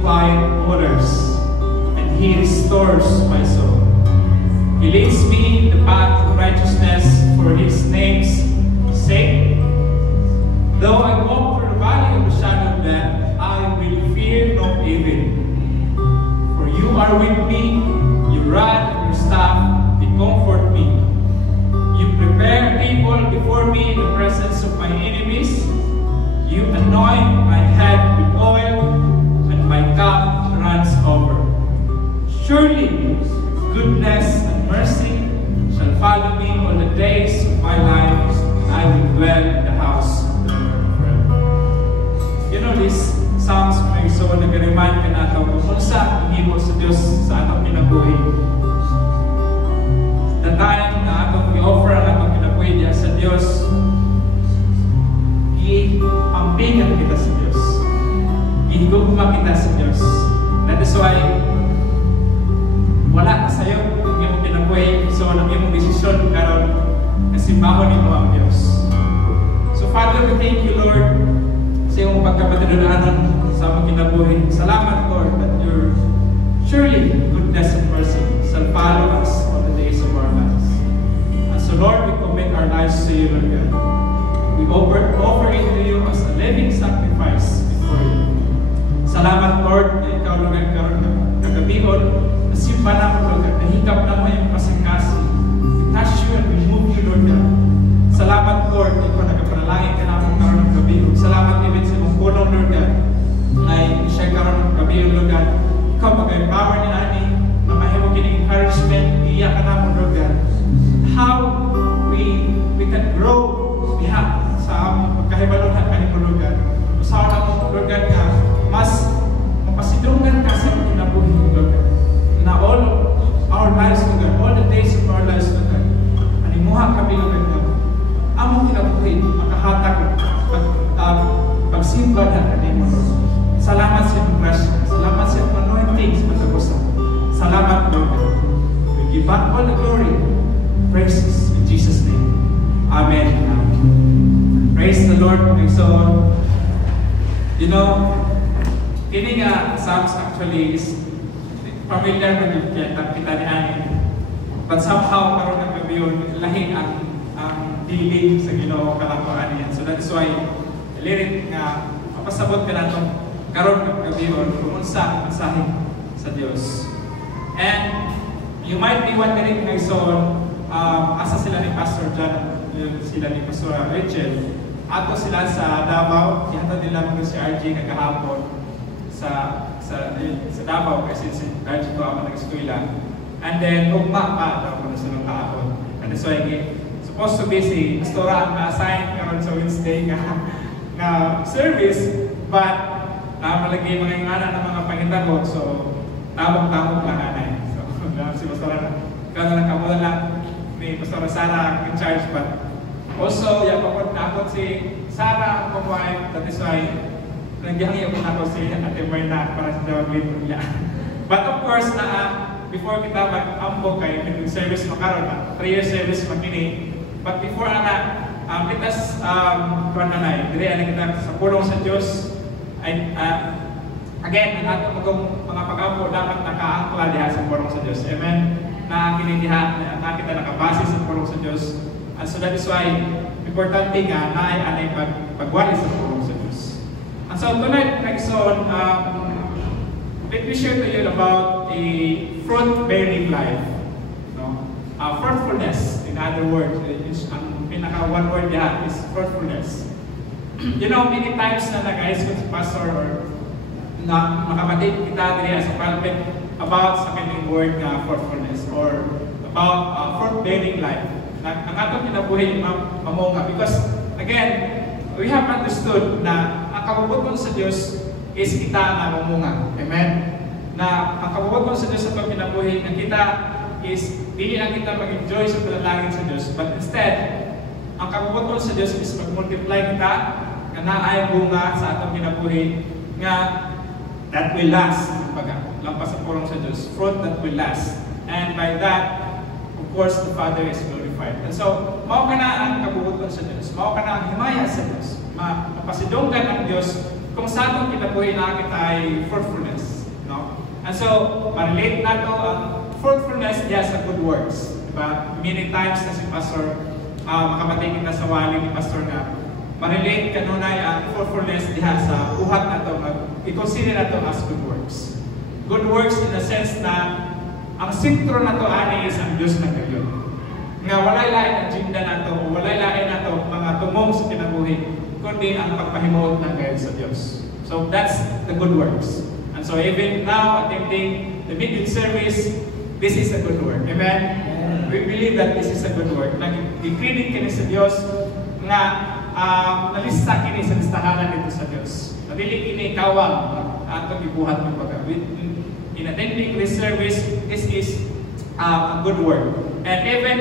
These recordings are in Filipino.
quiet waters, and He restores my soul. He leads me in the path of righteousness for His name's sake. Though I walk through the valley of the shadow of death, I will fear no evil. For You are with me, Your rod and Your staff, they comfort me. You prepare a table before me in the presence of my enemies. You anoint my head with oil, and my cup runs over. Surely goodness and mercy shall follow me all the days of my life. I will dwell in the house of the Lord forever. You know, this Psalms may so nag-remind ka na ito kung sa himo sa Diyos sa atong kinabuhi. The time na atong i-offer ang atong kinabuhi niya sa Diyos, i-ampingan kita sa Diyos. I-higugma kita sa Diyos. That is why wala ka sa'yo ang iyong kinabuhi. So, ang iyong desisyon karon na simbahon nito ang Diyos. So, Father, we thank You, Lord, sa iyong pagkapatinunanan sa aming kinabuhi. Salamat, Lord, that Your surely goodness and mercy shall follow us all the days of our lives. And so, Lord, we commit our lives to You, Lord God. We offer it to You as a living sacrifice before You. Salamat, Lord, na Ikaw, Lord, karon kagabion, na simba na mo, Lord, nahikap na mo yung pasangkasi. We touch You and we move You, Lord God. Salamat, Lord, na Ikaw nagkapanalangin ka na mo karon ng gabion. Salamat, even sa mong punong, Lord God, ay siya karon ng gabion, Lord God. Ikaw mag-empower ni Ani na mahimo kining encouragement, iiyak ka na mo, Lord God. How we can grow sa pagkahibalon at kanimo, Lord God. Usawa na mo, Lord God, nga mas mapasidungan ka sa kinabuhi, Lord God. Na all our lives, Lord God, all the days of our lives, Lord God, animuha kami, Lord God, among kinabuhi, makahatag, pagsimba na kanimo, Lord. Salamat sa iyong grasya. Salamat sa iyong anointing sa pagkagusan. Salamat, Lord God. We give back all the glory, praises in Jesus' name. Amen. Praise the Lord, my soul. You know, kining Psalms actually is familiar with kita ni Ani. But somehow, karon ng gabi yun, lahing ang dilig sa Ginoo kalakuan niya. So that is why, lirik nga, mapasabot ka na itong karon ng gabi yun, kung unsa mensahe sa Diyos. And you might be wondering, my soul, asa sila ni Pastor John, sila ni Pastor Rachel. Ato sila sa Davao, ihatod nila mga si RJ kagahapon sa Davao kasi si RJ ko ako nag-eskwela. And then, ugma pa daw ko na sa kahapon. And so, supposed to be si Pastora ang na-assign karon sa Wednesday na service, but malagay mga ingana ng mga pangitagot, so tabog-tabog lang anay. So, si Pastora na, ikaw na nakamulan lang ni Pastora Sarah in charge, but also, napot si Sarah ang pag-wife, that is why nagyang-iyo ko na si Ate Marna para sa Jawagin niya. But of course, before kita mag-ambok kayo, service makaroon na, 3-year service magkini. But before let us, dire kita sa pulong sa Diyos, again, ang atong mga pag-ampo dapat naka-angkla diha sa pulong sa Diyos. Amen? Na kinidiha, na kita nakabase sa pulong sa Diyos. And so that is why, importante nga na ay pagwali sa pulong sa Diyos. And so tonight, next on, let me share to you about a fruit-bearing life. No? Fruitfulness, in other words, ang pinaka-one word niya is fruitfulness. You know, many times na nag-ayos ko sa pastor or na makabatid kita diri sa pulpit about sa kanyang word na fruitfulness or about fruit-bearing life. Ang atong kinabuhi mamunga because again, we have understood na ang kabubuton sa Diyos is kita na mamunga. Amen? Na ang kabubuton sa Diyos sa atong kinabuhi na kita is dili lang kita mag-enjoy sa panalangin sa Diyos, but instead, ang kabubuton sa Diyos is mag-multiply kita na naay bunga sa atong kinabuhi nga that will last. Lampas sa pulong sa Diyos, fruit that will last. And by that, of course, the Father is glorified. And so, mao ka na ang kabubuton sa Diyos. Mao ka na ang himaya sa Diyos. Mapasidonggan ang Diyos kung sa atong kinabuhi na kita ay fruitfulness. And so, ma-relate na to ang fruitfulness diya sa good works. Diba? Many times na si Pastor, makamatay kita sa wali ni Pastor na, ma-relate kanunay ang fruitfulness diya sa buhat na to, i-consider na to as good works. Good works in the sense na, ang sentro na to ani is ang Diyos na kayo. Nga walay lain agenda na to, walay lain na to, mga tumong sa kinabuhi, kundi ang pagpahimuot ng kayo sa Diyos. So that's the good works. And so even now, attending the midweek service, this is a good work. Amen? We believe that this is a good work. Nag-credit kini sa Diyos nga nalista kini sa listahanan dito sa Diyos. Nabili kini kawang atong ibuhat ng pagka. In attending this service, this is a good work. And even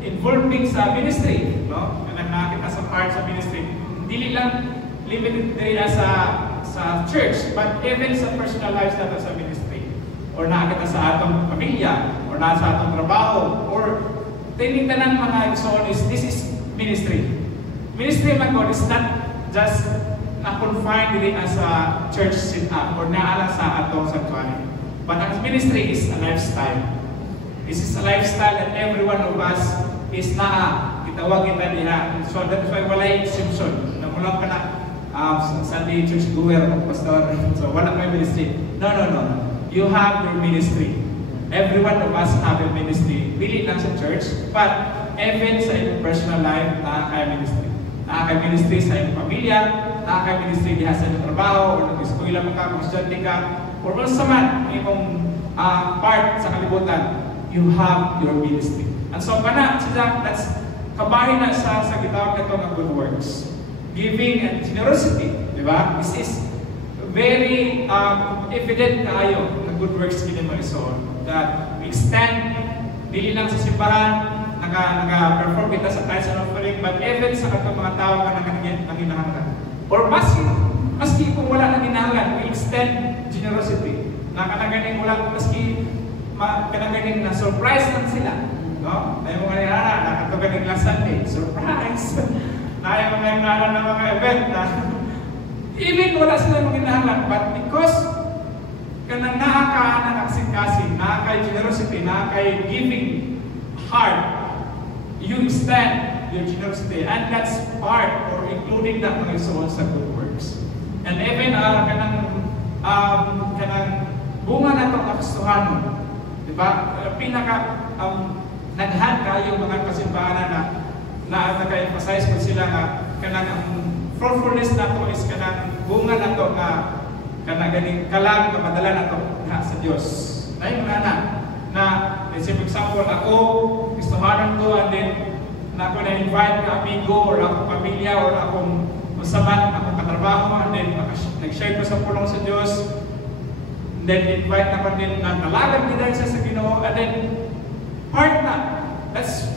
involving sa ministry, no? Nakakita sa part sa ministry, hindi lang limited nila sa church, but even sa personal lives natin sa ministry. Or nakakita sa atong pamilya, or nasa atong trabaho, or tinitanan mga igsoon is, this is ministry. Ministry man God is not just na-confined really as a church sit-up or naala sa atong sanctuary. But ang ministry is a lifestyle. This is a lifestyle that every one of us is itawag kita niya. So that's why walay exception. Namulang ka na Sunday church goer o pastor. So wala may ministry. No. You have your ministry. Every one of us have a ministry. Really lang sa church, but even sa iyong personal life, nakaka-ministry. Nakaka-ministry sa iyong pamilya, nakaka-ministry diha sa iyong trabaho, o nag-eskwela mo ka, mag-study ka, or kung sa man, iyong part sa kalibutan, you have your ministry. And so, that's kabahin na sa gitawag na ito ng good works. Giving and generosity, di ba? This is very evident tayo na good works kinimalisod. That we stand, dili lang sa simbahan, naka-perform kita sa tithes and offering, but even sa katong mga tao na nanginahanglan. Or maski kung wala nanginahanglan, we extend generosity. Nakanaganing wala, maski kanaganing na surprise lang sila. No? Na yung mga nilala, nakataganing last Sunday, surprise! Na yung mga nilala na mga event na even wala sila nanginahanglan, but because kanang nakaka-aksing-kasing, nakaka-generosity, nakaka-giving heart, you extend your generosity, and that's part or including that mga isuon sa good works. And even kanang bunga na itong kagustuhan, di ba? Naghan kayo mga kasimbahan na nag-emphasize ko sila nga kanang fruitfulness na to is kanang bunga na to nga kanang ganing kalag na madala na to sa Diyos. Na yung na let's say for example, ako gustuhanan ko and then na ako na-invite ka amigo or akong pamilya or akong masaman, akong katrabaho and then nag-share ko sa pulong sa Diyos. And then invite naman din na nalagan din siya sa Ginoo and then part na, that's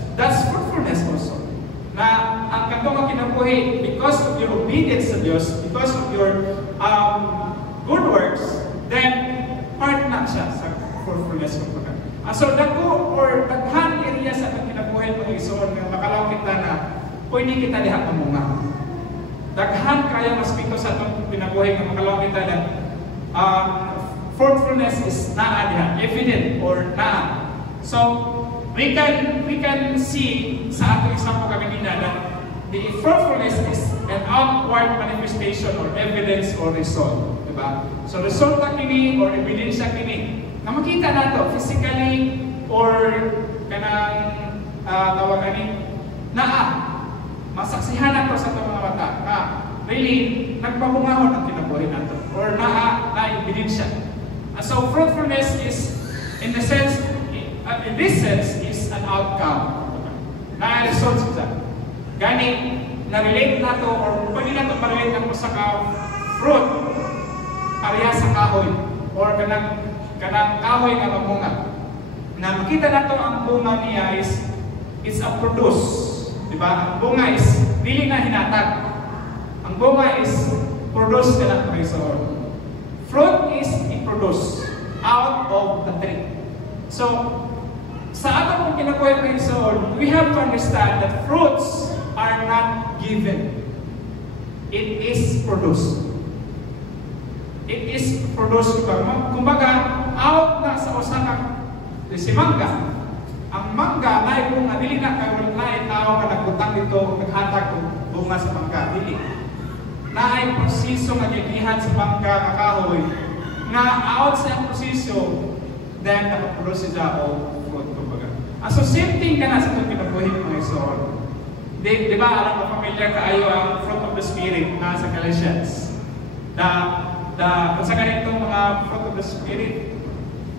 fruitfulness also. Na ang katong kinabuhi, because of your obedience sa Diyos, because of your good works, then part na siya sa fruitfulness ng pagkakas. So dagko or daghan area sa kinabuhi ng ison nga makalaw kita na pwede kita diha pamunga. Daghan kaya mas pito sa atong kinabuhi nga makalaw kita na fruitfulness is naa diha, evident or naa. So we can see sa ato example kanina that the fruitfulness is an outward manifestation or evidence or result, diba? So result na kini or evidence na kini na makita nato physically or kanang tawag ani masaksihan nato sa atong mga mata na really nagpabungahon ang kinabuhi nato or na ebidensya. So fruitfulness is in this sense is an outcome. Na-result siya. Gani, na-relate na to or pwede na ito ma-relate na po sa fruit pareha sa kahoy or kanang kahoy nga mamunga. Na makita na to ang bunga niya is it's a produce. Diba? Ang bunga is really na hinatag. Ang bunga is produce ka na ito. Fruit is i-produce out of the tree. So, sa atong kinakuha ng Isoon, we have to understand that fruits are not given. It is produced. it is produced. Kumbaga, out na sa usa ka si mangga. Ang mangga na bunga dili na kay wala tao nga nagbutang dito naghatag og bunga sa mangga dili. Naay proseso nga gigihan sa mangga nga kahoy nga out sa proseso then nakaproduce siya og fruit kumbaga. So same thing kana sa itong kinabuhi mga igsoon. Di ba alam mo familiar kaayo ang fruit of the spirit na sa Galatians. Sa ganitong mga fruit of the spirit,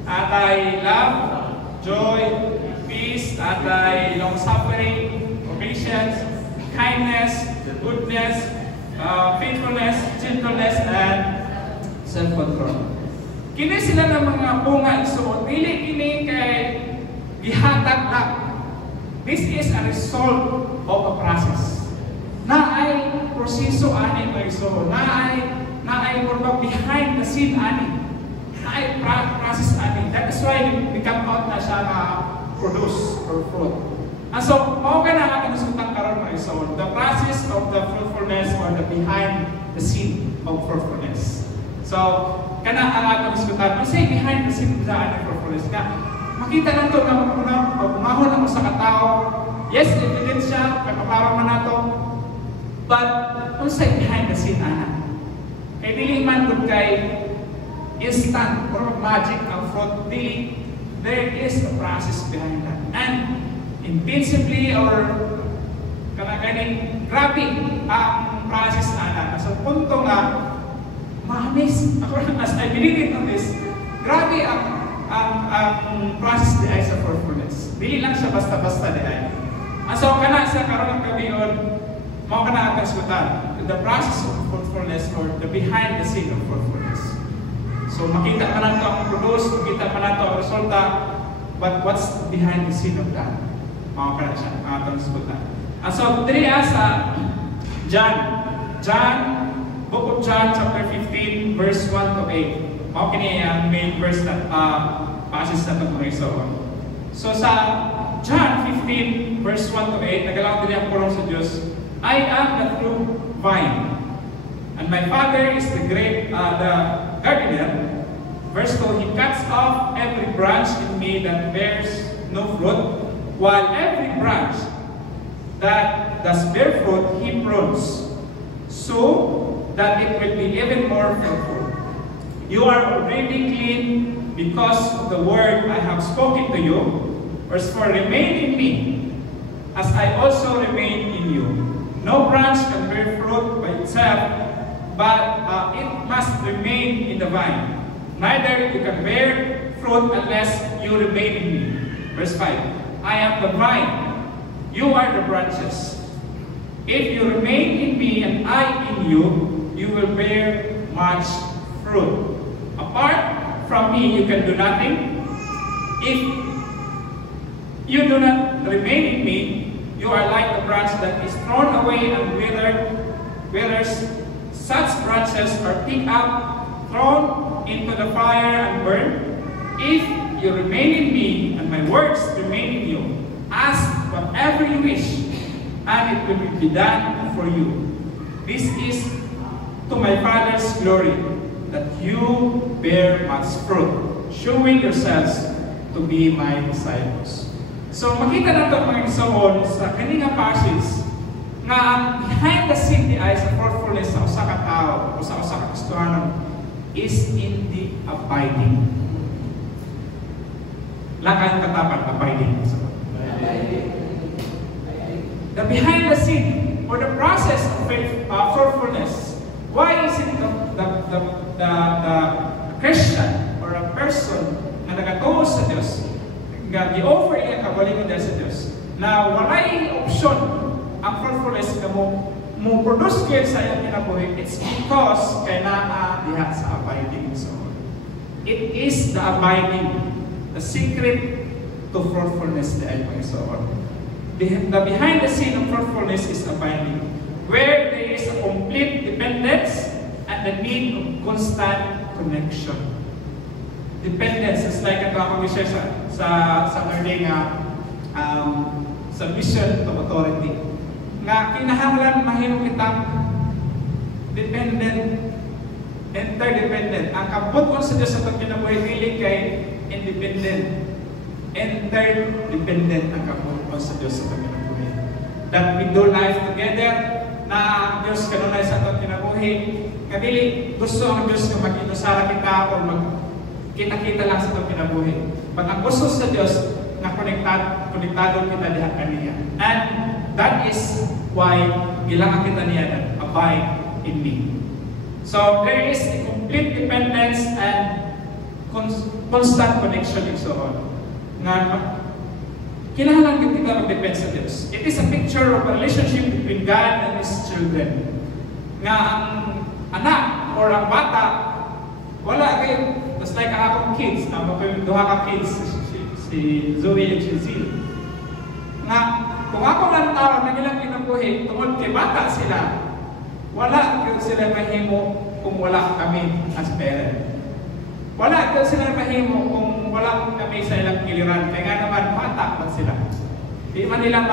atay love, joy, peace, atay long-suffering, patience, kindness, goodness, faithfulness, gentleness, and self-control. Kini sila ng mga bunga igsoon, dili kini kay gihatag na. This is a result of a process. Naay proseso ani mga igsoon, naay kurba behind the scene ani. Naay process ani. That is why we come out na siya na produce or fruit. And so, mao ka na ating sutang karon mga igsoon, the process of the fruitfulness or the behind the scene of fruitfulness. So, kana ang ating sutang, say behind the scene sa ating fruitfulness nga. Makita na ito na pagmahon ang sa katao. Yes, evidence siya, pagpaparang man nato. But, unsay behind the scene ana? Kay dili man gud kay instant or magic ang fruit, dili. There is a process behind that. And invincibly or kanaganing grabe ang process ana. Sa punto nga, ma-amaze ako as I believe in this, grabe ang process di ay sa fruitfulness. Dili lang siya basta-basta di ay. So, kana sa karon ng kabiyon, mao kana ang kasgutan, the process of fruitfulness or the behind the scene of fruitfulness. So, makita pa nato ang produce, makita pa nato ang resulta, but what's behind the scene of that? Mao kana siya, ang kasgutan. So, diri sa John, book of John, chapter 15, verse 1 to 8. Mao kini ang main verse na passage na itong mga igsoon. So sa John 15, verse 1 to 8, nagalaw din ang purong sa Diyos, I am the true vine, and my Father is the gardener. Verse 2, He cuts off every branch in me that bears no fruit, while every branch that does bear fruit, He prunes, so that it will be even more fruitful. You are already clean because of the word I have spoken to you. Verse 4, remain in me, as I also remain in you. No branch can bear fruit by itself, but it must remain in the vine. Neither you can bear fruit unless you remain in me. Verse 5, I am the vine, you are the branches. If you remain in me and I in you, you will bear much fruit. Apart from me, you can do nothing. If you do not remain in me, you are like a branch that is thrown away and withers. Such branches are picked up, thrown into the fire and burned. If you remain in me and my words remain in you, ask whatever you wish, and it will be done for you. This is to my Father's glory, that you bear much fruit, showing yourselves to be my disciples. So makita na ito mga igsoon sa kaninga passage nga ang behind the scene ay sa fruitfulness sa usa ka tao o sa usa ka Kristiyanon is in the abiding. Lakang katapat, abiding. The behind the scene or the process of fruitfulness. Why is it the Christian or a person na nagatuo sa Diyos, nga i-offer iya kabalingon dahil sa Diyos, na walay option ang fruitfulness na mo produce kayo sa iyong kinabuhi, it's because kay naa diha sa abiding. So, it is the abiding, the secret to fruitfulness na ay so on. The behind the scene of fruitfulness is abiding, where there is a complete dependence and the need of constant connection. Dependence is like ang kakawin siya sa learning submission to authority. Nga kinahanglan mahimo kitang dependent interdependent. Ang kabuton sa Diyos sa itong kinabuhi, dili kay independent. Interdependent ang kabuton sa Diyos sa itong kinabuhi. That we do life together, na ang Diyos kanunay sa itong kinabuhi, kadili gusto ang Diyos na mag-inusara kita o mag-kita-kita lang sa itong kinabuhi. Pag ang gusto sa Diyos, na konektado kita diha kaniya. And that is why ilangan kita niya na abide in me. So there is a complete dependence and constant connection and so on. Nga, kailangan kita mag-depend sa Diyos. It is a picture of a relationship between God and His children. Nga ang anak or ang bata, wala kayo, just like ang akong kids, duha ka kids, si Zoe at si Zil. Nga, kung ako lang tao na nilang kinabuhi, tungkol kay bata sila, wala yun sila mahimo kung wala kami as parent. Wala yun sila mahimo kung wala kami sa ilang kiliran. Kaya nga naman, bata pa sila. Di man nila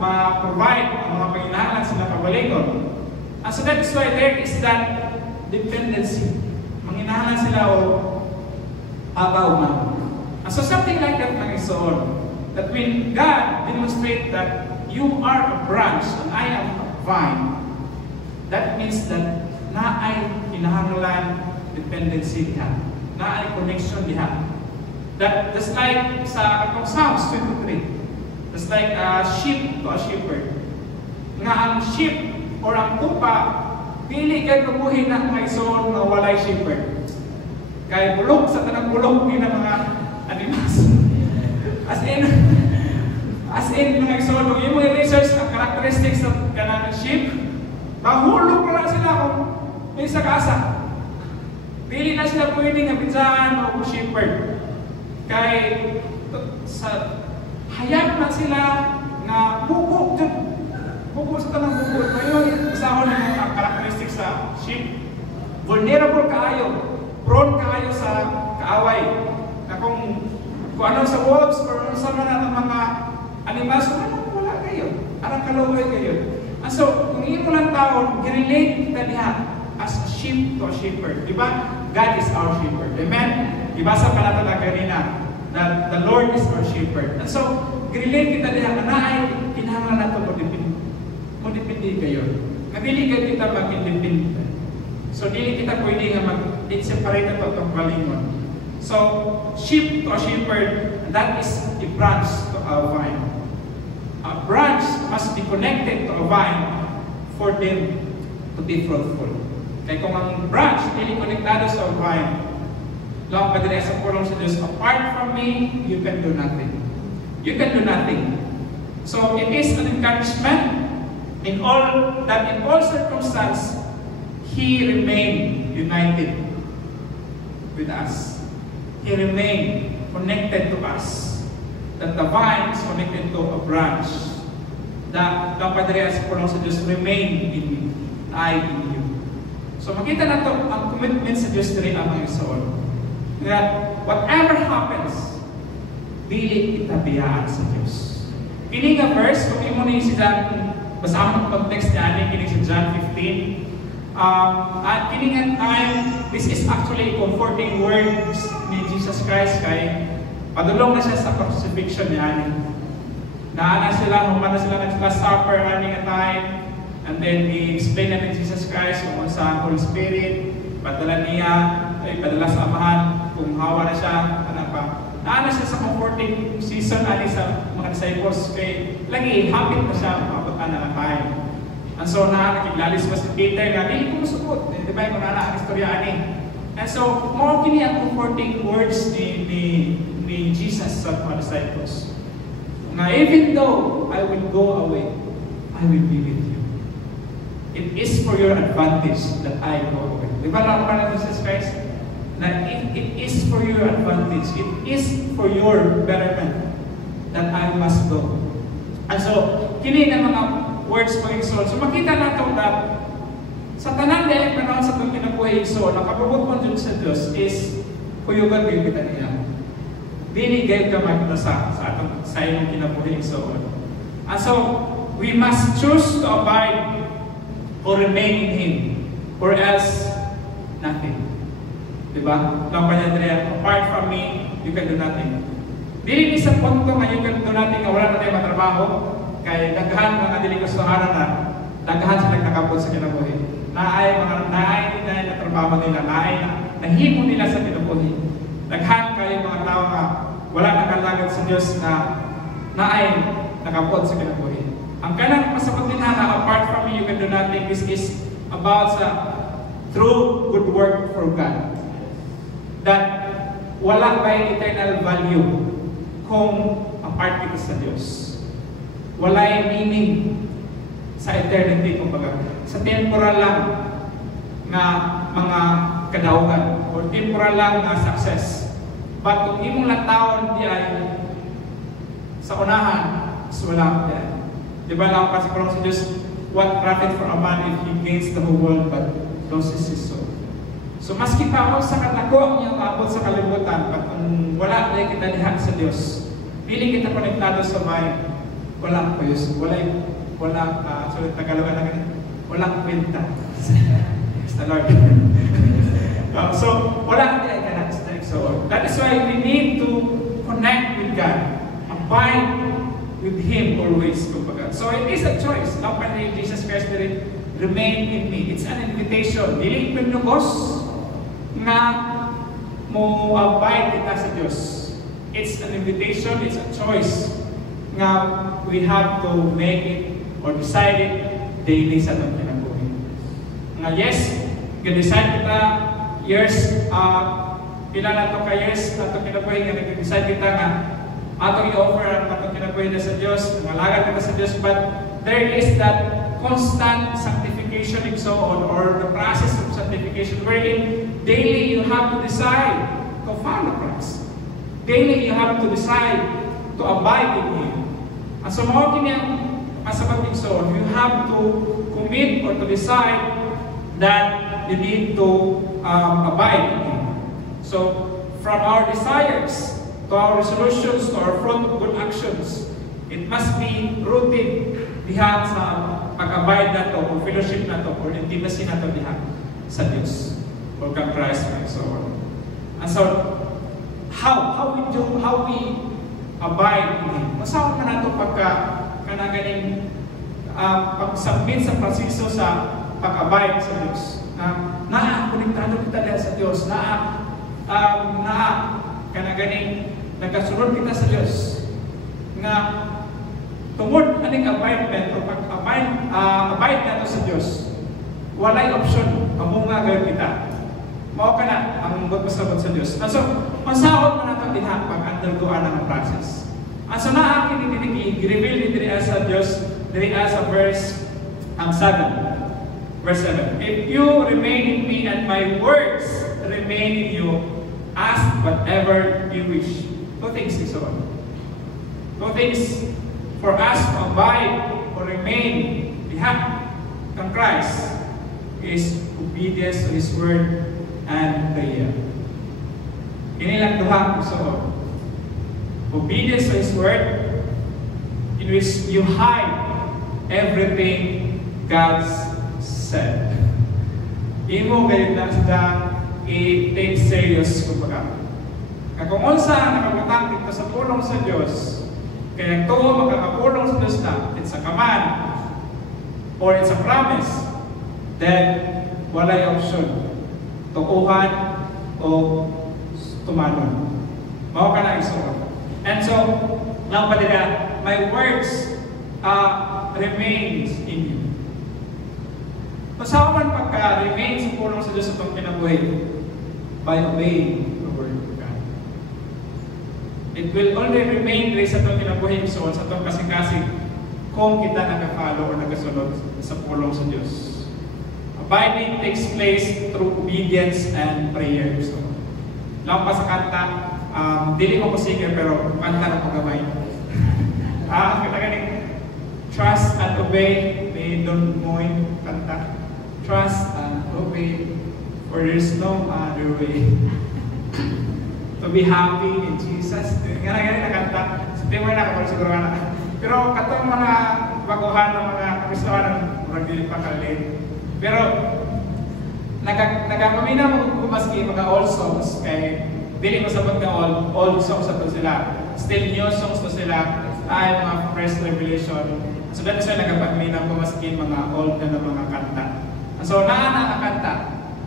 ma-provide ang mga panginahangan sila kabalikon. And so that is why there is that dependency. Manginahangan sila o aba-uma. And so something like that lang is on. That when God demonstrates that you are a branch and I am a vine, that means that na ay kinahanglan dependency diha. Na ay connection diha. That just like sa katong Psalms 23, just like a sheep to a shepherd. Nga ang sheep or ang tupa, dili kay kabuhi na mga ison na walay shepherd. Kay bulok sa tanang bulok ni na mga animals. As in mga ison, kung yung mga research ang characteristics ng kanang sheep, mahulog na sila kung may isa kaasa. Dili na sila pwede nga pinsan o shepherd. Kay sa hayag na sila na buko sa tanang buko. Ngayon, usahon ng mga characteristics sa sheep. Vulnerable kaayo, prone kaayo sa kaaway. Na kung ano sa wolves or ano sa mga mga animals, wala kayo. Arang kalaway kayo. And so, kung iyon mo lang tao, girelate kita niya as a sheep to a shepherd. Diba? God is our shepherd. Amen? Ibasa pa natin na kanina that the Lord is our shepherd. And so, girelate kita niya na ay kinahanglan nato mo depende kayo. Kadili kayo kita mag-independent. So, dili kita pwede nga mag-separate na itong balingon. So, sheep to a shepherd, that is a branch to a vine. A branch must be connected to a vine for them to be fruitful. Kaya kung ang branch hindi konektado sa vine, lang padre sa pulong sa Diyos, apart from me, you can do nothing. You can do nothing. So, it is an encouragement in all circumstances, He remained united with us. He remained connected to us. That the vine is connected to a branch. That Padre sa pulong sa Diyos, remain in me, I in you. So makita na ito ang commitment sa Diyos rin ang mga isoon. That whatever happens, dili kita biyaan sa Diyos. Kini nga verse, kung imo ni si John, basahan ang context niya, kini si John 15. At kiningan time, this is actually comforting words ni Jesus Christ kay padulong na siya sa crucifixion niya. Naana sila, humana sila ng Last Supper, running a time, and then i-explain na ni Jesus Christ kung sa Holy Spirit, padala niya, padala sa Amahan, kung hawa na siya, ano pa. Naana siya sa comforting season ali sa mga disciples, kay lagi, hapit na siya, mabutan na time. And so, nakikiglalis pa si Peter nga, hindi ko masubot. Di ba yung nana ang istorya ani? And so, more kini ang comforting words ni Jesus sa mga disciples. Na even though I will go away, I will be with you. It is for your advantage that I go away. Di ba lang naman ng Jesus Christ? Na it is for your advantage. It is for your betterment that I must go. And so, kini ng mga words for Igsoon. So makita natin that sa tanan dahil panahon sa itong kinabuhay Igsoon, ang kapabot dun sa Diyos is kuyugan kayo kita niya. Binigay ka magkita sa iyong kinabuhay Igsoon. And so, we must choose to abide or remain in Him. Or else, nothing. Diba? Lang pa niya, apart from me, you can do nothing. Dili ni sa punto nga you can do nothing nga wala na tayo matrabaho, kay daghan mga dili kasuhanan na, daghan sila nakapod sa kinabuhi. Naay na trabaho nila, naay na nahimo nila sa kinabuhi. Daghan kayo mga tao nga wala nakalagad sa Diyos na naay nakapod sa kinabuhi. Ang kanang pasabot din na apart from me, you can do nothing. This is about sa true good work for God. That wala by eternal value kung apart kita sa Diyos. Wala meaning sa eternity, kumbaga. Sa temporal lang nga mga kadaugan o temporal lang nga success. But kung imong latawon di ay sa unahan, so wala yan. Diba lang pa sa Diyos, what profit for a man if he gains the whole world but loses his soul? So maski pa ako sa katako niyang maabot sa kalibutan, pag wala na kita lihat sa Diyos, pili kita konektado sa mind, walang payos, walang Tagalog na ganyan, walang kwenta. Yes, the Lord. So, wala hindi ay kanak. So, that is why we need to connect with God, abide with Him always. So, it is a choice. Now, when Jesus Christ Spirit remain in me, it's an invitation. Dili pinugos na mo abide kita sa Diyos. It's an invitation, it's a choice nga we have to make it or decide it daily sa itong kinabuhi. Nga yes, g-decide kita years, pila na ito ka years na itong kinabuhi, nga nag-decide kita nga atong i-offer ang itong kinabuhi na sa Diyos, malagad kita sa Diyos, but there is that constant sanctification and so on, or the process of sanctification wherein daily you have to decide to follow Christ. Daily you have to decide to abide in Him. And so more kanyang masabat din so, you have to commit or to decide that you need to abide in Him. So from our desires to our resolutions to our front of good actions, it must be rooted diha sa pag-abide na to, o fellowship na to, or intimacy na to diha sa Diyos, or kang Christ, and so on. And so, how we abide in Him? Masawag na nato pagka kanagaling pag-submit sa proseso sa pag-abide sa Diyos. Konektado kita diha sa Diyos, kanagaling nagkasunod kita sa Diyos, nga tungod aning abidement o pag-abide nato sa Diyos, walay option amunga gayud kita. Mao kana ang magpasabot sa Diyos. And so, masahod man nato dinha pag-undergo ang process. And so naa kini i-reveal diri sa Diyos diri sa verse 7. Verse 7. If you remain in me and my words remain in you, ask whatever you wish. Two things is on. Two things for us to abide or remain behind on Christ is obedience to His word and prayer. Inilang duha so obedience to His word, in which you hide everything God said. Imo gayud na sila i-take serious kumbaga. Kung unsa nakabutang dito sa pulong sa Diyos, kaya ito makakapulong sa Diyos na, it's a command or it's a promise, then walay option. Tukuhan o tumalon. Mao ka na isuot. And so, nang palila, my words remains in you. Pasawa man pagka-remain sa pulong sa Diyos itong kinabuhi by obeying the word of God. It will only remain sa itong kinabuhi sa itong kasing-kasing kung kita nag-follow or nagasunod sa pulong sa Diyos. Abiding takes place through obedience and prayer. So, lang pa sa kanta, dili ko singer pero kanta na pagabay. Kita ganing trust and obey, may Don Moy kanta. Trust and obey, for there is no other way. To be happy in Jesus. Ganyan na kanta. Sa timay na kapag siguro na. Pero katong mga baguhan ng mga Kristohan, murag dili pa kalin. Pero Nagapaminaw mo maski mga old songs, kay dili ko sabot nga old songs ato sila. Still new songs to sila, ay mga fresh revelation. So that is why nagapaminaw ko maski mga old na mga kanta. So naa kanta,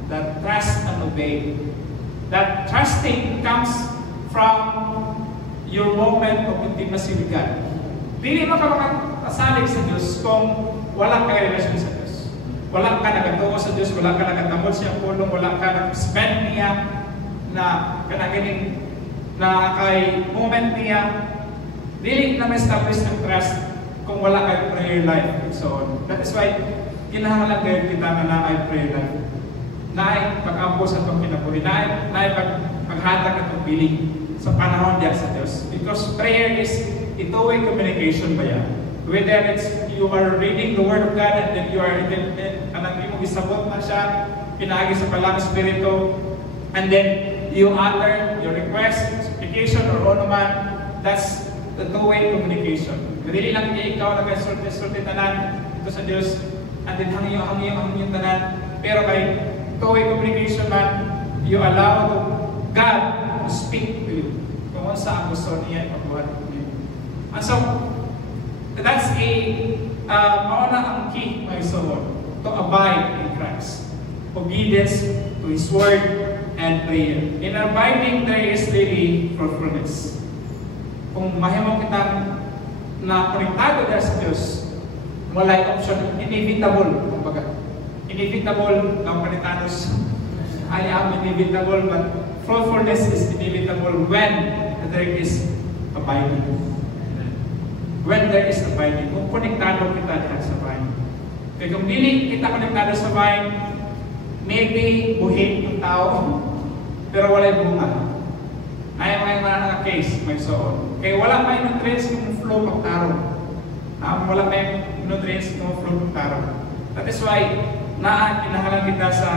that trust and obey. That trusting comes from your moment of intimacy with God. Dili mo ka makasalig sa Diyos kung wala ka relasyon sa Diyos. Wala ka nagatuo sa Diyos, wala ka nagatamod siyang pulong, wala ka nag-spend niya na kanaganing na kay moment niya. Dili na ma-establish ng trust kung wala kay prayer life and so on. That is why kinahanglan kayo kita na naay prayer life. Naay pag-ampo sa itong kinabuhi, naay paghatag at piling sa panahon diya sa Diyos. Because prayer is a two-way communication ba yan? Whether it's you are reading the Word of God and then you are kanang imong isabot na siya, pinaagi sa palang Espiritu, and then you utter your request, supplication, or ano man, that's the two-way communication. Dili lang ikaw nag-sorte tanan ito sa Diyos, and then hangyo tanan, pero kay two-way communication man, you allow God to speak to you. Kung sa ang gusto niya ipagbuhat niyo. And so, that's mauna ang key, my soul, to abide in Christ. Obedience to His Word and prayer. In abiding, there is really fruitfulness. Kung mahimong kitang na konektado dahil sa Diyos, wala yung option, inevitable. Kumbaga, inevitable ang panitanos. I am inevitable, but fruitfulness is inevitable when there is abiding. When there is abiding, kung konektado kita dahil sa vine. Kaya kung dili kita konektado sa vine, maybe buhit ng tao, pero wala yung bunga. Ayaw may mga case, may soon. Kaya wala may nutrients kung flow pag taro. Wala may nutrients kung flow pag taro. That is why, kinahanglan kita sa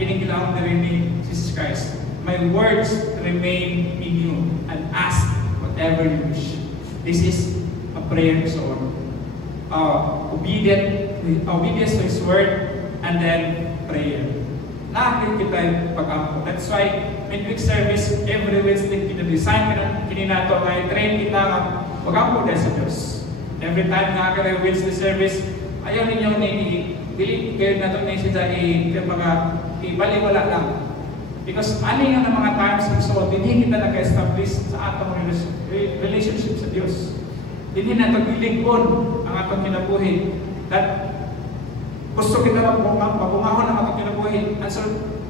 kinikilaong na rin ni Jesus Christ. My words remain in you and ask whatever you wish. This is a prayer so obedience to His Word and then prayer. Nakakit kita yung pag-ampo. That's why midweek service every Wednesday kinadesign kininato na i-train kita nga pag-ampo dahil sa Diyos. Every time nga kayo Wednesday service, ayaw ninyo dili kayo na ito na mga ibaliwala lang. Because ano yung mga times so hindi kita nag-establish sa atong relationship sa Diyos. Hindi na ito giligpon ang atong kinabuhi. That gusto kita mabungahon ang atong kinabuhi. And so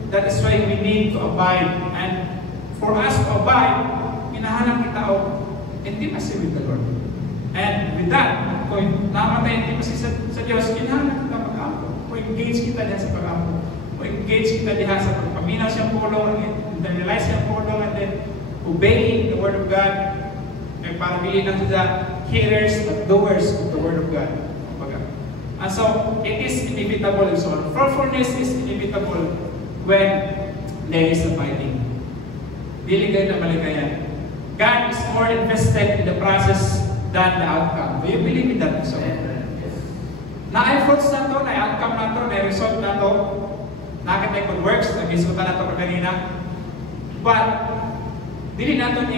that is why we need to abide. And for us to abide, kinahanap kita o intimacy with the Lord. And with that, kung namatay intimacy sa Diyos, kinahanap kita mag-ampo. Kung engage kita diyan sa pag-ampo. Kung engage kita diyan sa pagpaminaw siyang pulong, internalize siyang pulong, and then obeying the Word of God. And para bilhin natin sa hearers and doers of the Word of God. And so, it is inevitable. So, fruitfulness is inevitable when there is abiding. Dili kayo na malikayan. God is more invested in the process than the outcome. Do you believe in that? So, na-fruits na to, na-outcome na to, na-result na to, nakita yung good-works, nag-isuta na to kanina. But, dili na to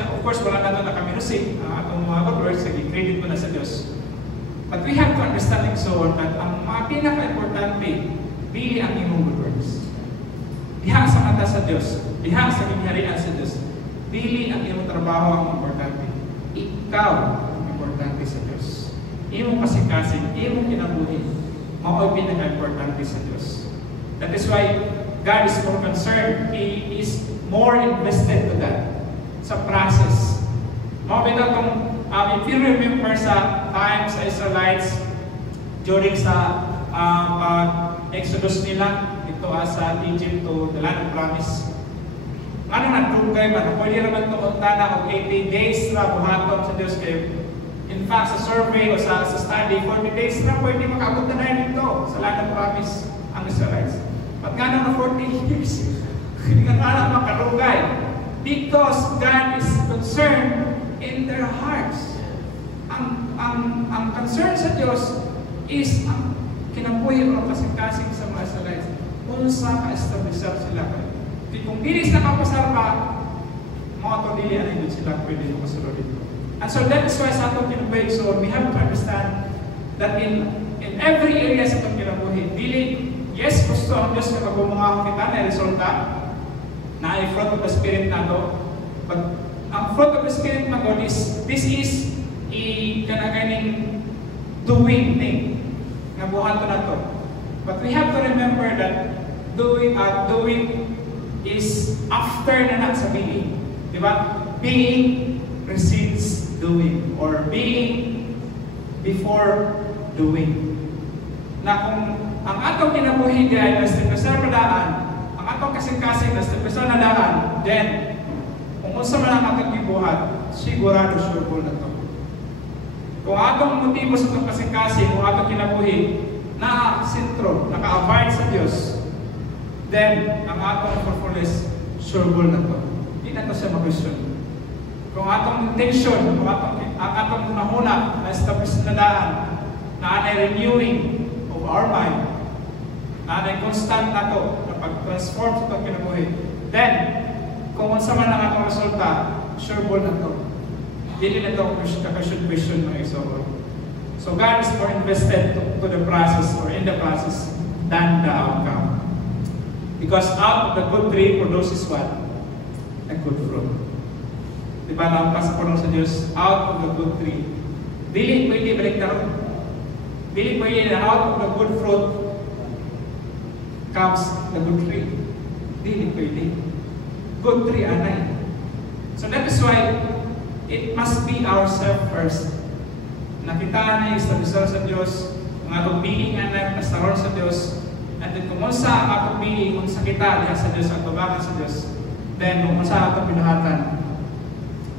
of course, wala na to na kami rusik, atong mga good-works, nag-credit mo na sa Diyos. But we have to understand so that ang mga pinaka-importante, dili ang imong good works. Diha sa mata sa Diyos, diha sa kinaharian sa Diyos, dili ang imong trabaho ang importante. Ikaw ang importante sa Diyos. Imong kasikasin, imong kinabuhi, mao'y pinaka-importante sa Diyos. That is why God is more concerned. He is more invested to that. Sa process. Mabita kung if you remember sa time sa Israelites during sa Exodus nila ito sa Egypt to the land of promise. Ano nagdugay ba? Pwede naman ito unta na o 80 days na buhaton sa Diyos kayo. In fact, sa survey o sa study, 40 days na pwede makabot na rin ito sa land of promise ang Israelites. But nga na 40 years, hindi ka na makalugay. Because God is concerned in their hearts. Ang concern sa Diyos is kinabuhi o kasing-kasing sa mga Israelites, unsa ka-establisar sila kayo. Kung dili sila kapasar pa, mga to dili ano sila pwede makasulod dito. And so that is why sa atong kinabuhi, so we have to understand that in every area sa atong kinabuhi, dili, yes, gusto ang Diyos na kabumunga kita na resulta na ay fruit of the Spirit na to. But ang fruit of the Spirit na God is, this is kanaganing doing thing. Nabuhan to na to. But we have to remember that doing is after na sa being. Diba? Being precedes doing. Or being before doing. Na kung ang atong kinabuhi ay nastipesar na daan, ang atong kasing-kasing nastipesar na daan, then, kung unsa man ang atong gibuhat, sigurado sure na to. Kung atong motibo sa itong kasing-kasing, kung atong kinabuhi, na-sentro, naka-abide sa Diyos, then, ang atong fruitfulness, sure na to. Hindi na to siya mag-question. Kung atong intention, kung atong nahuna, na-establish na daan, na renewing of our mind, na constant na to, na pag-transform sa itong kinabuhi, then, kung unsa man ang atong resulta, sure na to. Dili na ito question ng isoro. So God is more invested to the process or in the process than the outcome. Because out of the good tree produces what? A good fruit. Diba na ang pasapulong sa Diyos, out of the good tree. Dili pwede balik na rin. Dili pwede na out of the good fruit comes the good tree. Dili pwede. Good tree, anay. So that is why it must be ourselves first. Nakita na establisar sa Diyos, ang atong being na nastaron sa Diyos, at then kung unsa ang atong being, kung sa kita diha sa Diyos, ang tubakan sa Diyos, then kung unsa ang atong pinuhatan,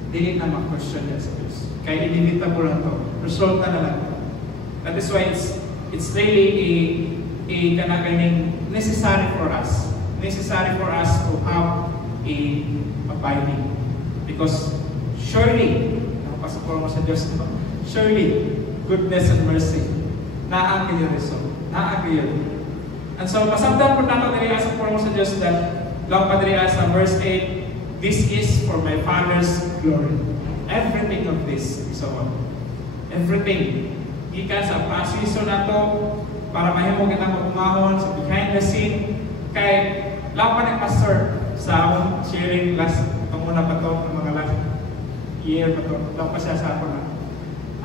dili na mag-question yan sa Diyos. Kaya inevitable na to. Resulta na lang to. That is why it's really a kanaganing necessary for us. Necessary for us to have a abiding. Because surely, nakapasapuro mo sa Diyos, surely, goodness and mercy, naagay yung result. Naagay yun. And so, masabdan po natin nariya sa puro mo sa Diyos that, lang pa nariya sa verse 8, this is for my Father's glory. Everything of this is all. Everything. Gikan sa proseso na to, para mahimo kitang umahon sa behind the scene, kay lang pa ng pastor sa sharing last, itong una pa to, ng mga last year pa to, lang pa siya sa ako na.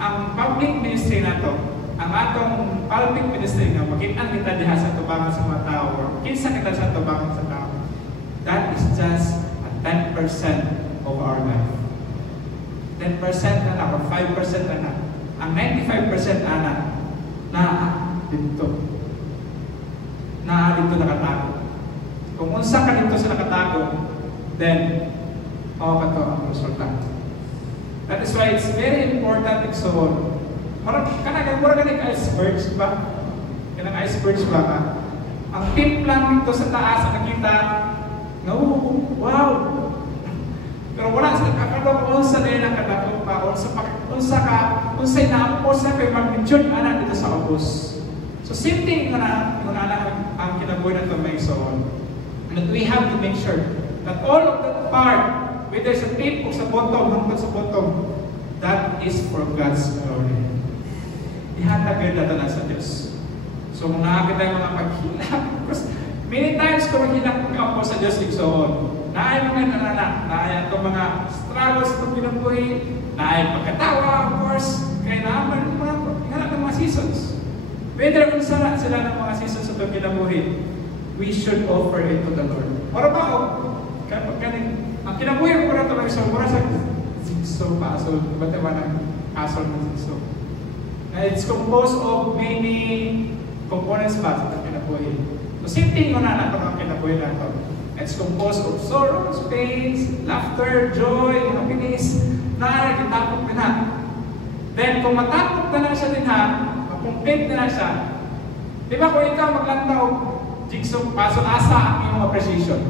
Ang public ministry na to, ang atong public ministry na makitaan kita diha sa tubangan sa mga tao, or kinsa kita sa tubangan sa tao, that is just a 10% of our life. 10% na lang, or 5% na lang. Ang 95% na dito. Na dito nakatago. Kung unsa ka dito sa nakatago, then, ka to ang resulta. That is why it's very important exon. Mura ganing icebergs ba? Kanang icebergs ba ka? Ang tip lang dito sa taas ang nakita, no, wow! Pero wala sa kakalo kung unsa din ang katapos pa, unsa inaapos na kay magnitude ana dito sa ubos. So same thing na ang kinabuhi na ito may exon. That we have to make sure that all of that part, whether sa tip o sa bottom, hanggang sa bottom, that is for God's glory. Ihatagay na tanan sa Diyos. So kung nakakita yung mga paghilak, many times kung maghilak ka po sa Diyos, igsoon, naay mga nananak, naay itong mga struggles itong pinabuhi, naay pagkatawa, of course, kaya naman ng mga seasons. Whether kung saan sila ng mga seasons itong pinabuhi, we should offer it to the Lord. Para ba ako? Ang kinabuhi ko na ito lang isang mura sa zigso, pasol, ba't naman ang asol ng zigso? It's composed of many components pa sa kinabuhi. So same thing ko na ito ang kinabuhi na ito. It's composed of sorrows, pains, laughter, joy, happiness, na kitapok na. Then kung matapok na lang siya din ha, complete na lang siya. Di ba kung ikaw maglantaw, jigsaw puzzle, asa ang iyong appreciation.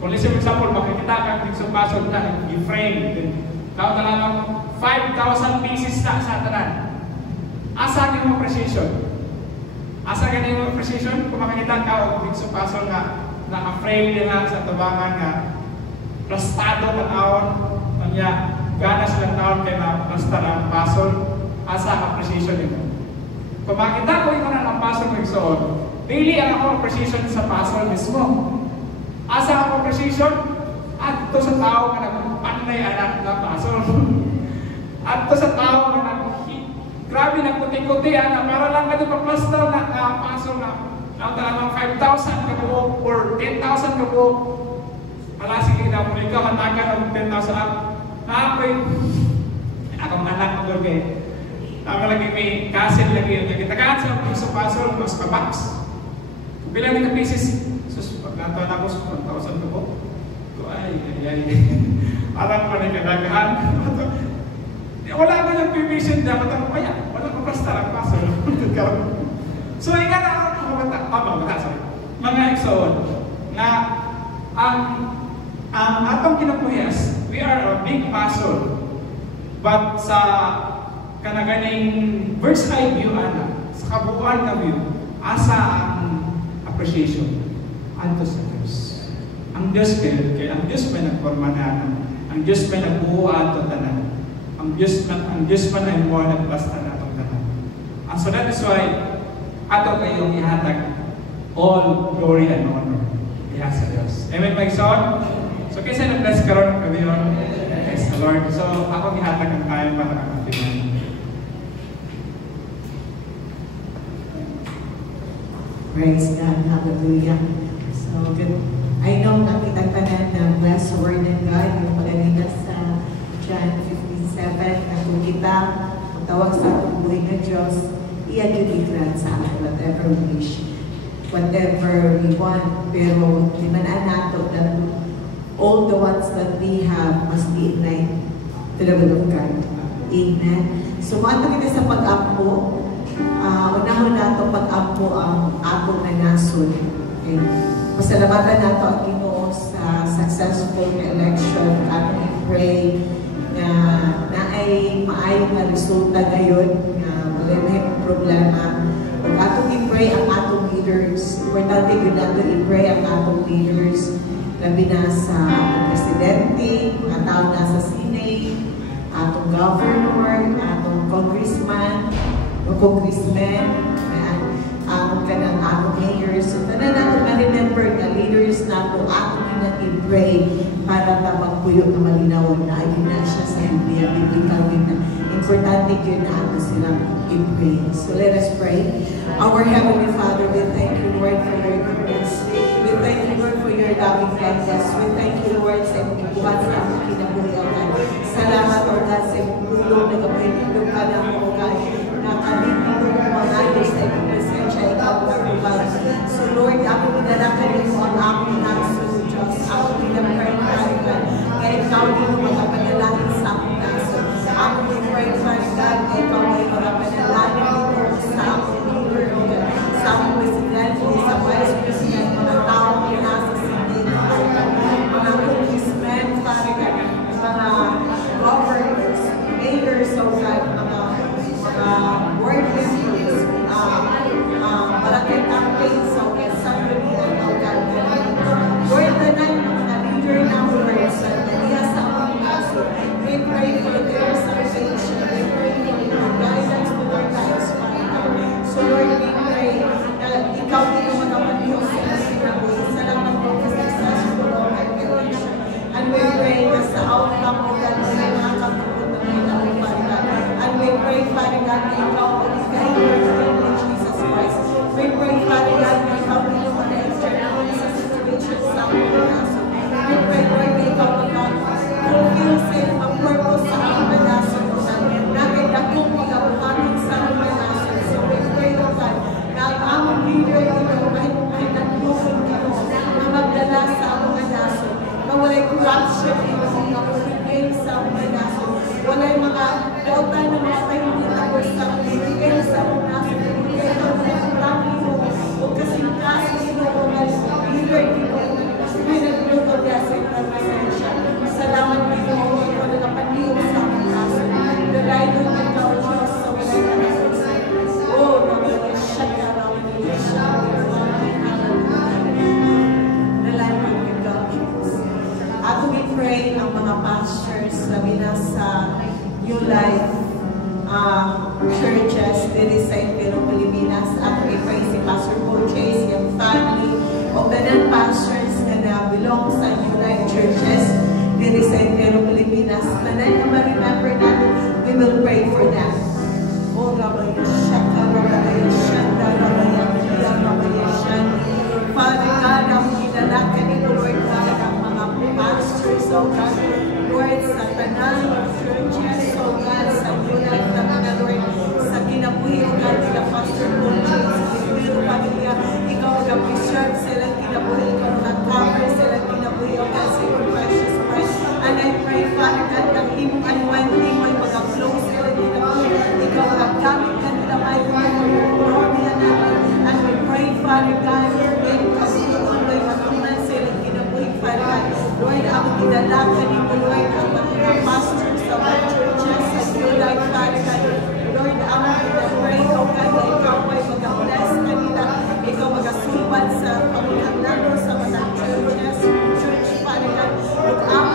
Kung let's say, for example, makikita ka ang jigsaw puzzle na i-frame, then tawag na lang 5,000 pieces na sa tanan. Asa ang iyong appreciation? Asa ganyan yung appreciation? Kung makikita ka o big pasol nga naka-frame nila sa tabangan nga plastado ng awon kanya gana silang taon kay na-plastar ang pasol. Asa ang appreciation nito? Kung makita ko yung ang pasol ng igsoon, really ang ako appreciation sa pasol mismo. Asa ang appreciation? Adto sa tao nga nagpanay anak ng pasol. Adto sa tao nga grabe nagputi-puti na para lang ka ito pa-plaster na pasol na ang talagang 5,000 ka buo or 10,000 ka buo. Wala sige na mo ikaw matagan ng 10,000 up. Naapoy akong anak mo doon kayo. Tama lagi may kasil lagi yun. Nagitagaan sa piso pasol mas kabox. Bilang ni ka-pieces. Sus, pag natuan ako sa 1,000 ka po. Ay. Parang man ay kadagahan. Wala ka yung PVC dapat ang kaya. Wala ka plastar ang pasol. So, nga na mga igsoon na ang atong kinapuhiyas, we are a big pasol. But sa kanaganing verse 5 view, sa kabuuan na view, asa ang appreciation anto sa Diyos. Ang Diyos kaya ang Diyos may nagporma na ang Diyos may nagbuo ato tanan. Ang Diyos man ay mo nagplastar na itong tanan. So that is why ato kayong ihatag all glory and honor iha sa Diyos. Amen ba igsoon? So kaysa na-bless karon kami yun, yes, the Lord. So ako ihatag ang tayo para ang ating Praise God, hallelujah. So good. I know nakita ka na bless the word ng God, yung paganina sa John 15:7, na kung kita magtawag sa atong buhay ng Diyos, iyan yung i-grant sa atin, whatever we wish, whatever we want, pero limanaan nato na all the ones that we have must be in line to the will of God. Amen. So, mato kita sa pag-ampo, unahon nato pag-ampo ang atong na nasod. Okay. Pasalamatan nato ang Ginoo sa successful election. Atong i-pray na ay maayong na resulta ngayon, na wala na yung problema. Pag atong i-pray ang atong leaders, importante yun nato i-pray ang atong leaders, labi na sa atong presidente, mga tao na sa Senate, atong governor, atong congressman, o congressman, atong kanang atong mayors. So, tanan nato ma-remember na leaders nato atong i-pray para ta magpuyo na malinawon na ayun na siya sa Biblia, biblical yun na. Importante yun na ato silang i-pray. So let us pray. Our Heavenly Father, we thank you, Lord, for your goodness. We thank you, Lord, for your loving kindness. We thank you, Lord, sa imong buwan sa aming kinabuhian. Salamat, Lord, sa imong tulong na kapahintulong ka na ako, God, na kami pinong mga sa imong presensya, ikaw ang buwan. So Lord, ako pinalakan mo ang aming nasun, Diyos. Ako pinapray ka, kaya ikaw din mga panalangin sa aming nasun. Ako pinapray ka, kaya ikaw ay mga panalangin dito sa aming leader, sa aming presidente, sa vice president, mga tao na nasa Senate, mga congressmen, mga governors, mayors, so God, mga diri sa Impero Pilipinas. Ako i-pray si Pastor Paul Chase, yung family, o ganang pastors na belong sa New Life Churches diri sa Impero Pilipinas. Tanan na ma-remember natin, we will pray for them. O Rabaya Shaka, Rabaya Shanda, Rabaya Kila, Rabaya Shanda. Father God, ang kinalakan ni Lord God, ang mga pastors, O God, Lord, sa tanan ng churches, O God, sa New Life na Lord, sa kinabuhi, O God, nila Pastor Paul Chase, Impero Pamilya, ikaw ang-preserve silang kinabuhi, ikaw ang-cover silang kinabuhi, O God, sa your precious Christ. And I pray, Father God, ng imong anointing, may mga flow silang kinabuhi, ikaw ang-gamit ka nila, may glory natin. And we pray, Father God, may kasunuan, may matunan silang kinabuhi, Father God. Lord, ang dinalakan ni mo, Lord, ang mga pastors sa mga churches, sa New Life, Father God. Lord, ang pray, O God, na ikaw ay mag-bless kanila, ikaw mag-asubat sa pagkakalago sa mga churches, church, Father God. Lord, ang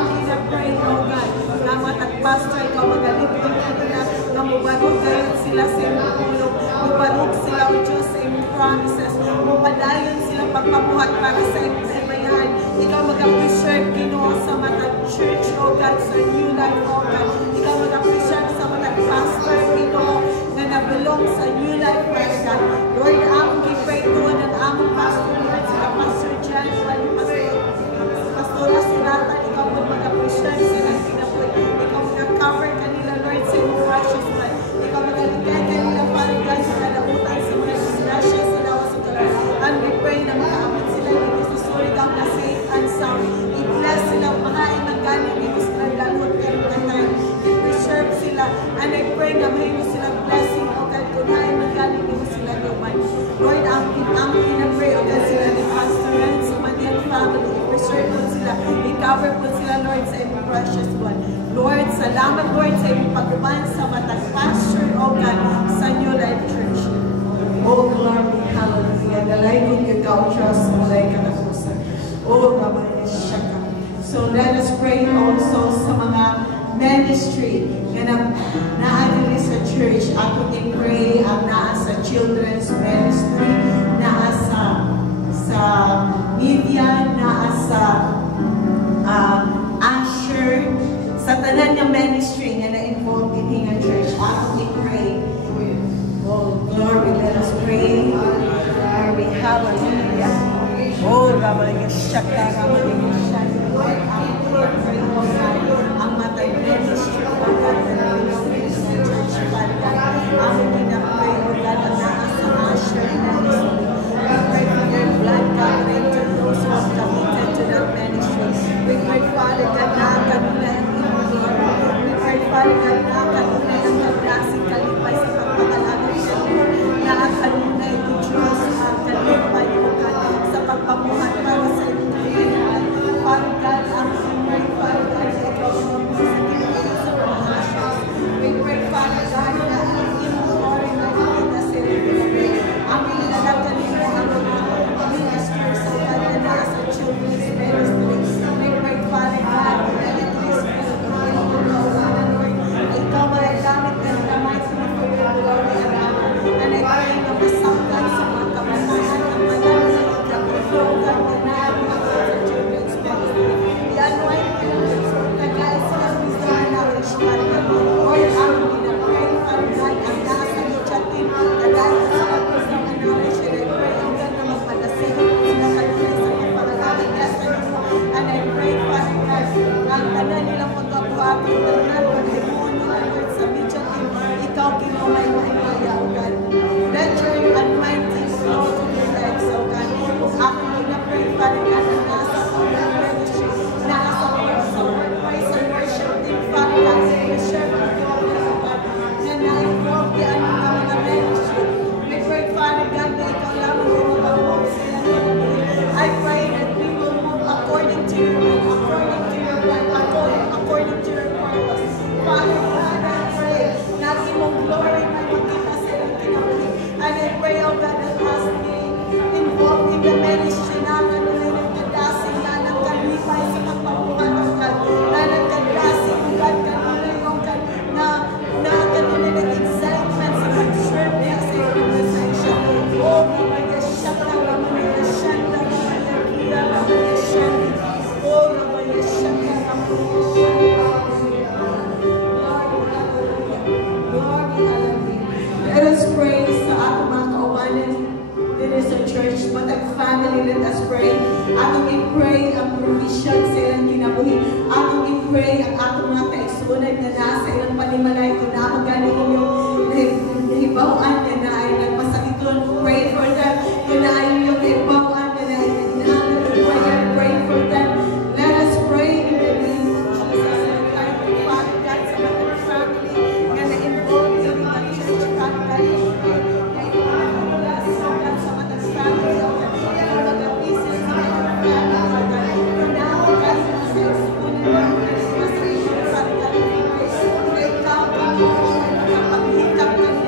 pray, O God, na matag-pastor, ikaw mag-alipin kanila, na mubarog kayo sila sa iyong tulong, mubarog sila, O Diyos, sa iyong promises, mupadayon sila pagpabuhat para sa iyong samayahan. Ikaw mag-preserve, Ginoo, sa matag church, O God, sa New Life, O God. Ikaw mag-preserve sa matag pastor, Ginoo, na nabelong sa New Life, Father God. Lord, among gipray tuwan ang among pastor, Lord, sila Pastor Jan, Pastora Sinata, ikaw mag-preserve sila, kinapoy. Ikaw mag-cover kanila, Lord, sa iyong precious blood. Ikaw mag-aligay kanila, Father God, sa kalautan, sa mga disgrasya, sa lawas ito, Lord. And we pray na makaabot sila dito sa story down na safe and sound. I-bless sila, makain ng galing dito sa dalhot kayo katay. I-preserve sila. And I pray na mahimo silang blessing, O God, kunain ng galing dito sila naman. Lord, ang pinapray, O God, sila ni Pastor Ren, sa Manian family. I-preserve po sila. I-cover po sila, Lord, sa iyong precious one. Lord, salamat, Lord, sa iyong pagkuman sa matag pastor, O God, sa New Life Church. Oh, glory, hallelujah. Dalayin niyo ikaw, Diyos, mulay ka na pusa. Oh, Rabaya Shaka. So let us pray also sa mga ministry na naadili sa church. Ako i-pray ang naa sa children's ministry, naa sa media, naa sa usher, sa tanan ng ministry na na-involved in Hingan Church. Ako i-pray. Oh, glory, let us pray. Glory, hallelujah. Oh, Rabaya Shaka, Rabaya Shaka. Lord, I pray, oh God, ang matay ministry, oh God, na nilawin sa church, Father God. Ang pinapray, oh God, ang naa sa usher ministry. We pray for your blood covering to those who are committed to that ministry. We pray, Father God, na kanuna ang iyong glory. We pray, Father God, na kanuna ang paglasing kalipay sa pagpapalagan sa Lord. Na kanuna ang Diyos ang kalipay, oh God, sa pagpamuhat para sa iyong kailangan. Father God, ang atong mga kaubanan dito sa church, matag family, let us pray. Atong i-pray ang provision sa ilang kinabuhi. Atong i-pray ang atong mga kaigsunan na nasa ilang panimalay kung na magaling inyong nahibawaan na ay nagpasakiton. Pray for them. Kung na ay inyong nahibawaan na ay nagnahan. Pray for them. Let us pray in the name of Jesus. Father God, sa matag family nga na-involved sa mga church family. Thank you.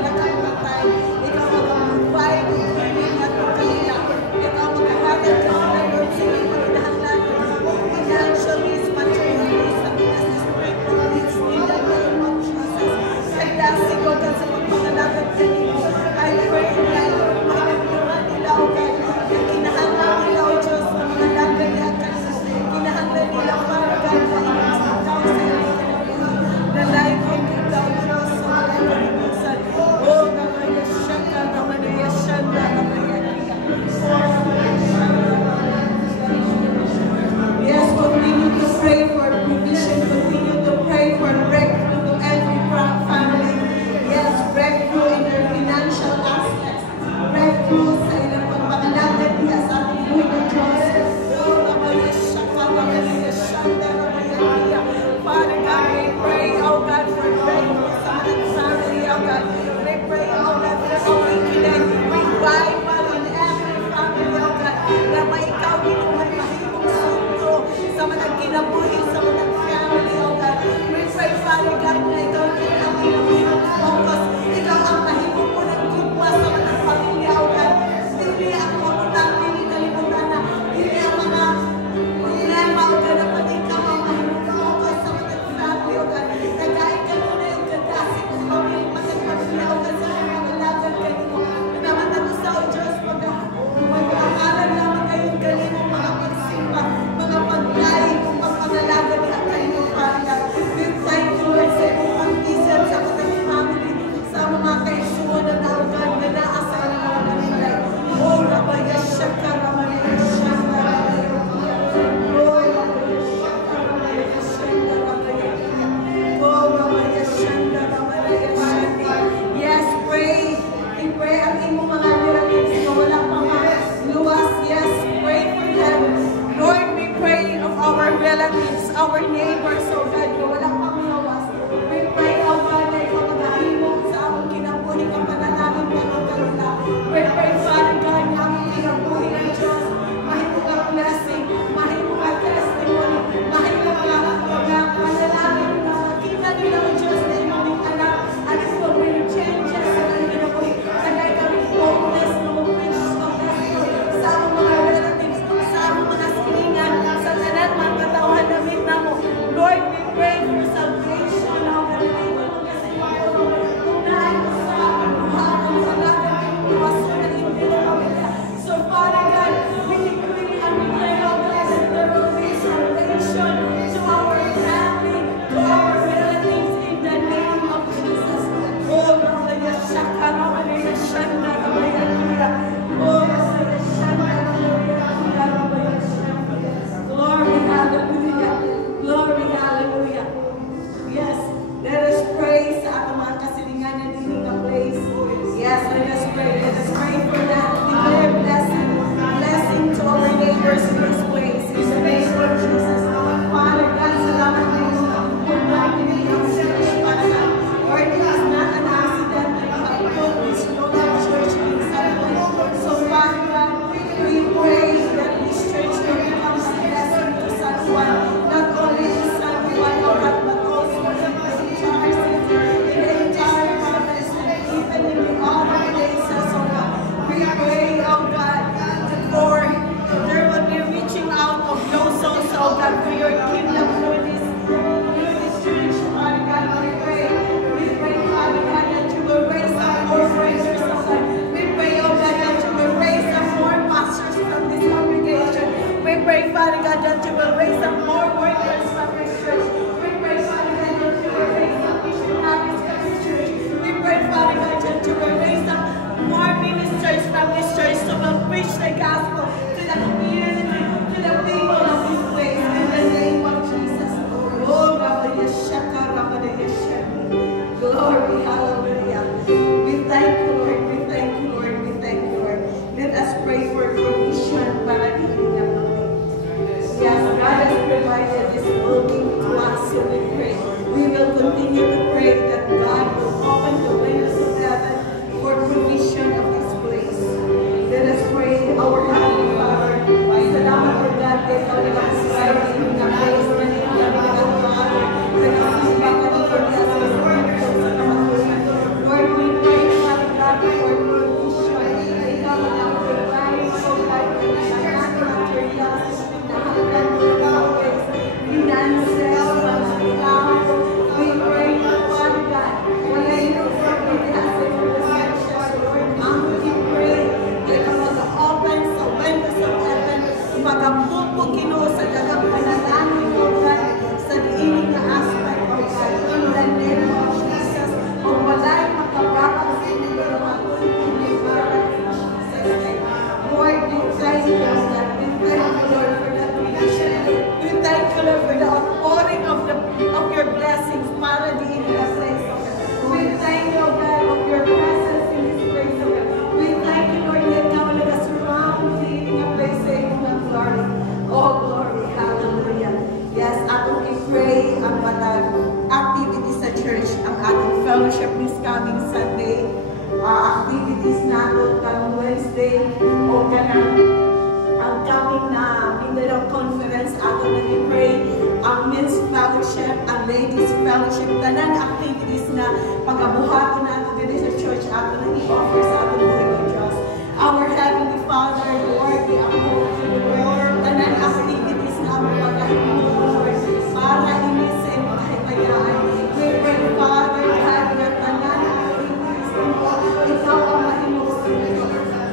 ato nag-pray ang men's fellowship, ang ladies fellowship, tanan activities na pagkabuhaton nato din sa church ato na i-offer sa ating buhay ng Diyos. Our Heavenly Father, Lord, we uphold Lord, tanan activities na ang pagkabuhaton para inisin kahit-ayaan. We pray, Father, God, na tanan activities mo, ikaw ang mahinusin.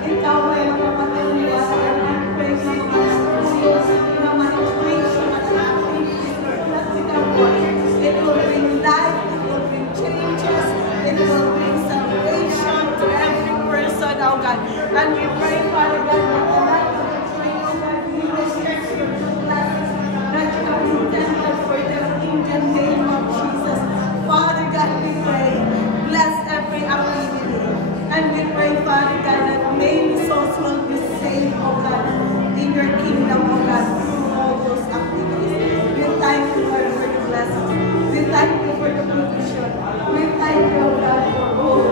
Ikaw ay makapatuloy sa ating praise na mga na ma-preach sa mga activities na sinabuhay. It will bring life, it will bring changes, it will bring salvation to every person, oh God. And we pray, Father God, that the life of the church, that we will share your blessings, that you have intended for them in the name of Jesus. Father God, we pray, bless every activity. And we pray, Father God, that many souls will be saved, oh God, in your kingdom, oh God, through all those activities. We thank you, Lord, for the blessings. We thank you for the provision. We thank you, oh God, for all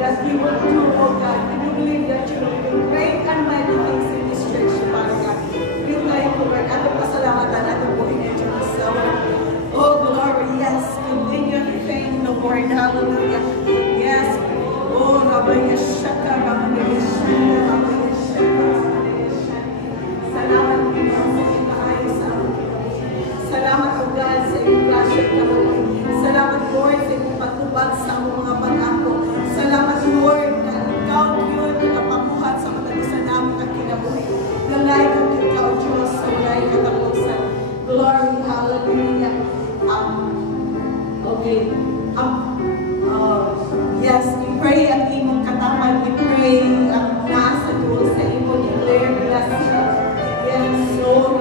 that you will do, oh God. And we believe that you will do great and mighty things in this church, Father God. We thank you, Lord. Atong pasalamatan, atong buhay ng Diyos. Oh, glory, yes. Continue to fame the Lord. Hallelujah. Yes. Oh, Rabbi Yeshaka, Rabbi Yeshaka, Rabbi Yeshaka, Rabbi Yeshaka. Salamat po sa inyong maayos sa amin. Salamat po, God, sa inyong grasya at kaluoy. Salamat, Lord, sa inyong patubag sa among mga pag-ako. Salamat, Lord, na ikaw yun na napamuhat sa matalusan namin at kinabuhi. Galay kang ikaw, Diyos, sa walay katapusan. Glory, hallelujah. Okay. Yes, we pray ang imong katapan. We pray ang nasa dulo sa imong declare blessing. Yes, Lord,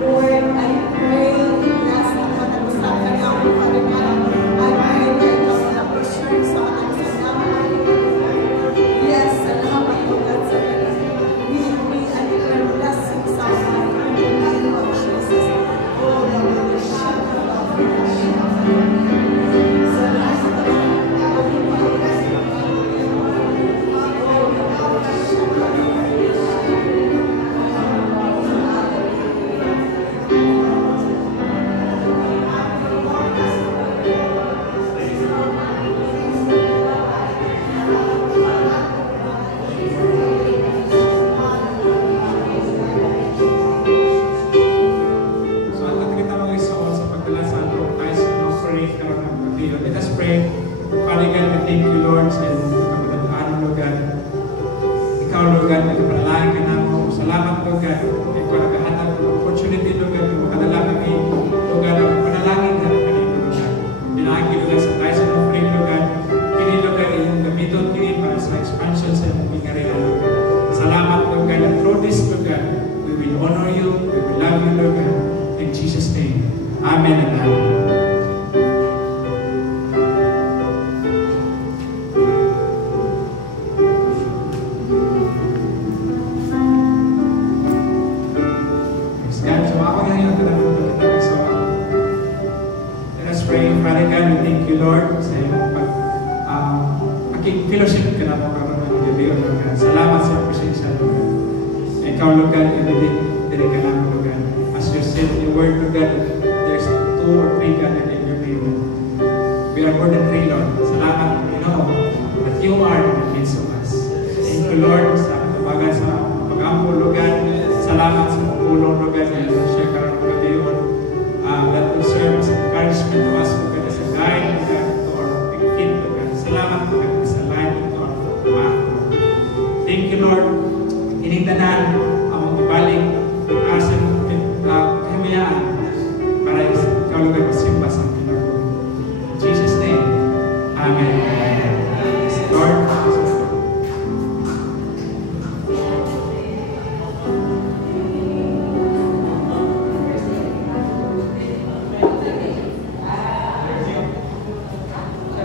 Lord, I pray bless ang matagusan ka namin, Father God. I pray that ikaw na preserve sa matagusan namin. Yes, salamat po, God, sa galas. We pray and declare blessing sa mga in the name of Jesus. Oh, let us pray. Father God, we thank you, Lord, sa pagkakataon, Lord God. Ikaw, Lord God, na kapanalangin ka namin. Salamat, Lord God. Ikaw naghahatag ng opportunity, Lord God, na makadalangin kami, Lord God, ang panalangin na kanino, Lord God. Dinahagi, Lord God, sa tayo sa offering, Lord God. Kini, Lord God, iyong gamiton kini para sa expansion sa iyong pagkarinan, Lord God. Salamat, Lord God, and through this, Lord God, we will honor you, we will love you, Lord God. In Jesus' name, Amen and Amen. Father God, we thank you, Lord, sa iyong fellowship ka na mo karoon ng gabi, Lord God. Salamat sa presensya, Lord God. Ikaw, Lord God, dili ka namin, Lord God. As you said in your word, Lord God, there's 2 or 3 gathered in your name. We are more than 3, Lord. Salamat, you know, that you are in the midst of us. Thank you, Lord, sa tabagan sa pag-ampo, Lord God. Salamat sa pagpulong, Lord God, na siya karoon ng gabi, Lord. That will serve as encouragement to us, Lord God, as a guide, Lord God, to our feet, Lord God. Salamat, Lord God, as a light to our path. Thank you, Lord. Initanan ang magbalik sa kahimayaan para ikaw, Lord God, masimba sa ating Lord. In Jesus' name, Amen. Lord,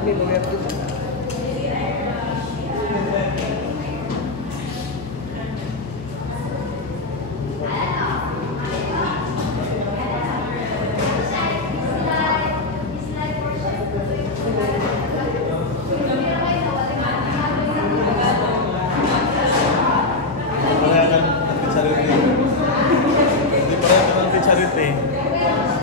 We have to